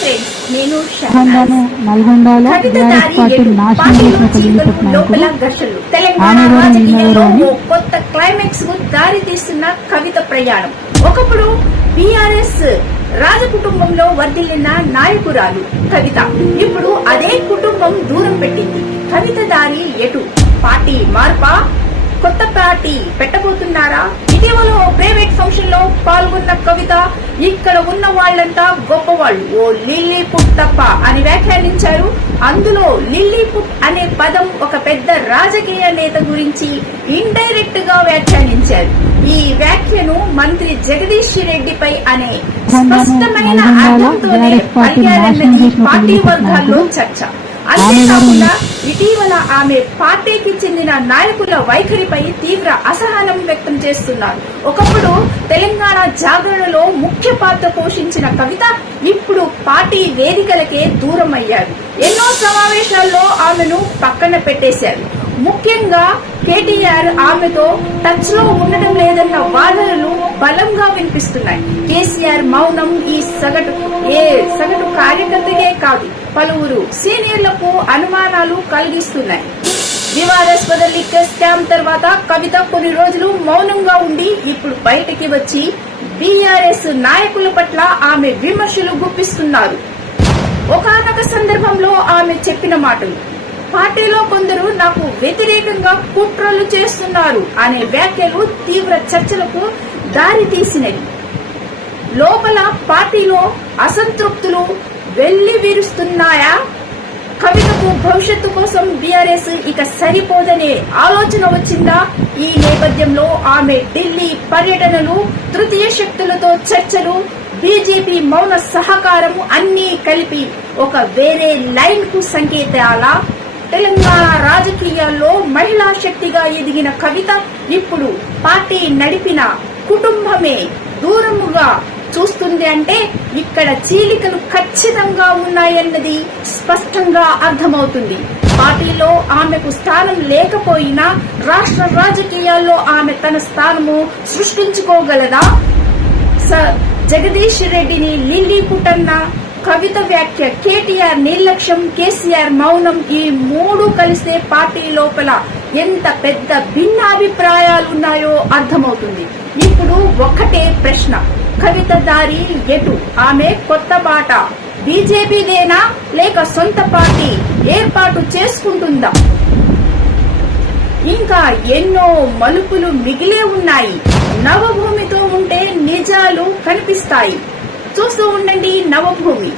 Friends, నేను నల్గొండలో లోపల ఘర్షణలు తెలంగాణ రాజకీయాల్లో ఓ కొత్త క్లైమాక్స్ కు దారి తీస్తున్న కవిత ప్రయాణం. ఒకప్పుడు బీఆర్ఎస్ రాజకుటుంబంలో వర్ధిల్లిన నాయకురాలు కవిత ఇప్పుడు అదే కుటుంబం దూరం పెట్టింది. కవిత దారి ఎటు? పార్టీ మార్పా? కొత్త పార్టీ పెట్టబోతున్నారా? ఇటీవల ఓ ప్రైవేట్ ఫంక్షన్ లో పాల్గొన్న కవిత ఇక్కడ ఉన్న వాళ్లంతా గొప్పవాళ్లు, ఓ లిల్లీపుట్ తప్ప అని వ్యాఖ్యానించారు. అందులో లిల్లీపుట్ అనే పదం ఒక పెద్ద రాజకీయ నేత గురించి ఇండైరెక్ట్ గా వ్యాఖ్యానించారు. ఈ వ్యాఖ్యను మంత్రి జగదీష్ రెడ్డిపై అనే స్పష్టమైన అర్థంతోనే పలికారన్నది పార్టీ వర్గాల్లో చర్చ. అంతేకాకుండా ఇటీవల ఆమె పార్టీకి చెందిన నాయకుల వైఖరిపై తీవ్ర అసహనం వ్యక్తం చేస్తున్నారు. ఒకప్పుడు తెలంగాణ జాగరణలో ముఖ్య పాత్ర పోషించిన కవిత ఇప్పుడు పార్టీ వేదికలకే దూరం అయ్యారు. ఎన్నో సమావేశాల్లో ఆమెను పక్కన పెట్టేశారు. ముఖ్యంగా కేటీఆర్ ఆమెతో టచ్ లో ఉండడం లేదన్న వాదనలు బలంగా వినిపిస్తున్నాయి. కేసీఆర్ మౌనం ఈ సగటు కార్యకర్తకే కాదు, పలువురు సీనియర్లకు అనుమానాలు కలిగిస్తున్నాయి. వివాదాస్పద లిక్కర్ స్కామ్ తర్వాత కవిత కొన్ని రోజులు మౌనంగా ఉండి ఇప్పుడు బయటికి వచ్చి బీఆర్ఎస్ నాయకుల పట్ల ఆమె విమర్శలు గుప్పిస్తున్నారు. ఒకానొక సందర్భంలో ఆమె చెప్పిన మాటలు, పార్టీలో కొందరు నాకు వ్యతిరేకంగా కుట్రలు చేస్తున్నారు అనే వ్యాఖ్యలు తీవ్ర చర్చలకు దారి తీసినవి. లోపల పార్టీలో అసంతృప్తులు వెల్లివిరుస్తున్నాయా? కవితకు భవిష్యత్తు కోసం బీఆర్ఎస్ ఇక సరిపోదనే ఆలోచన వచ్చిందా? ఈ నేపథ్యంలో ఆమె ఢిల్లీ పర్యటనలు, తృతీయ శక్తులతో చర్చలు, బీజేపీ మౌన సహకారం అన్నీ కలిపి ఒక వేరే లైన్ కు సంకేతాలా? తెలంగాణ రాజకీయాల్లో మహిళా శక్తిగా ఎదిగిన కవిత ఇప్పుడు పార్టీ నడిపిన కుటుంబమే దూరముగా చూస్తుంది అంటే ఇక్కడ చీలికలు ఖచ్చితంగా ఉన్నాయన్నది స్పష్టంగా అర్థమవుతుంది. పార్టీలో ఆమెకు స్థానం లేకపోయినా రాష్ట్ర రాజకీయాల్లో ఆమె తన స్థానము సృష్టించుకోగలదా? జగదీష్ రెడ్డిని లిల్లీపుట్ అన్న కవిత వ్యాఖ్య, కేటీఆర్ నిర్లక్ష్యం, కేసీఆర్ మౌనం, ఈ మూడు కలిస్తే పార్టీ లోపల ఎంత పెద్ద భిన్నాభిప్రాయాలున్నాయో అర్థమవుతుంది. ఇప్పుడు ఒక్కటే ప్రశ్న, కవిత దారి ఎటు? ఆమె కొత్త బాట బీజేపీదేనా లేక సొంత పార్టీ ఏర్పాటు చేసుకుంటుందా? ఇంకా ఎన్నో మలుపులు మిగిలే ఉన్నాయి. నవభూమితో ఉంటే నిజాలు కనిపిస్తాయి. చూస్తూ ఉండండి నవభూమి.